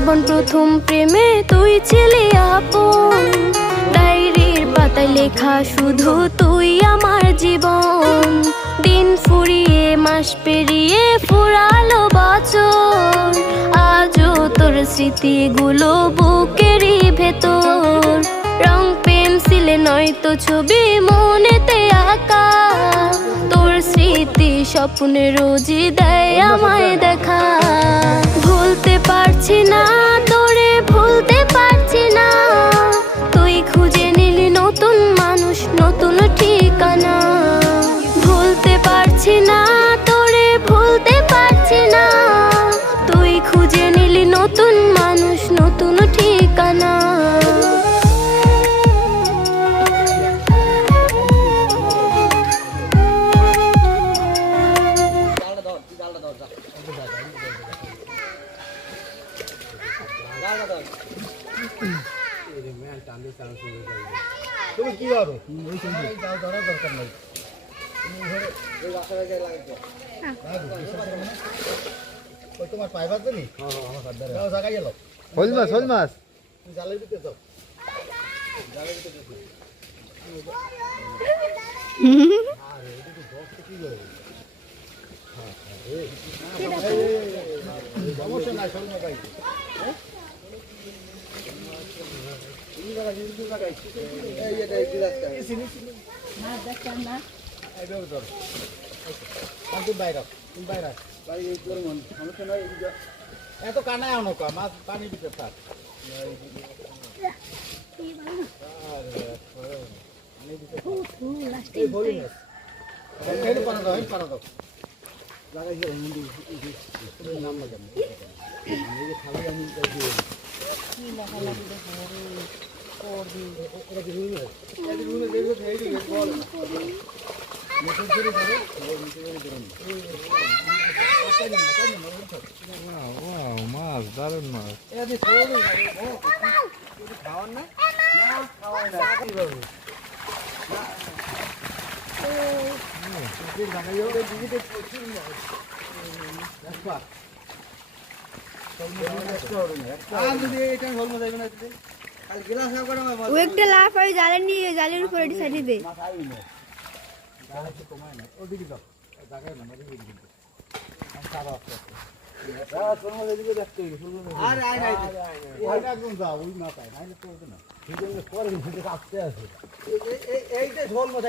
জীবন প্রথম প্রেমে তুই ছিলি আপন, ডায়েরির পাতায় লেখা শুধু তুই আমার জীবন। দিন ফুরিয়ে মাস পেরিয়ে ফুরালো বছর, আজও তোর স্মৃতিগুলো বুকেরই ভেতর। রং পেন্সিলে নয়তো ছবি মনেতে আঁকা, তোর স্মৃতি স্বপ্নে রোজই দেয় আমায় দেখা। ভুলতে পারছি না তোরে, ভুলতে পারছি না, তুই খুঁজে নিলি নতুন মানুষ, নতুন ঠিকানা। ভুলতে পারছি না তোরে, ভুলতে পারছি না, তুই খুঁজে নিলি নতুন মানুষ, নতুন ঠিকানা। তুমি কি করো? ধরার দরকার নাই। তোমার পাইবার তো নি? জায়গায় গেল হল মাছ, হল মাছ। জালের ভিতরে যাও, জালের ভিতরে সমস্যা নাই, শোল মাছ পাইছি। এত কানায় আনো কা মাছ পানি ভিতরে থাক। মাছ, দারুণ মাছ। খাওয়ান না একটা লাফ আর জালের নিয়ে জালের উপরে ডিসাইড দিবে। এইটা ঝোল মাছ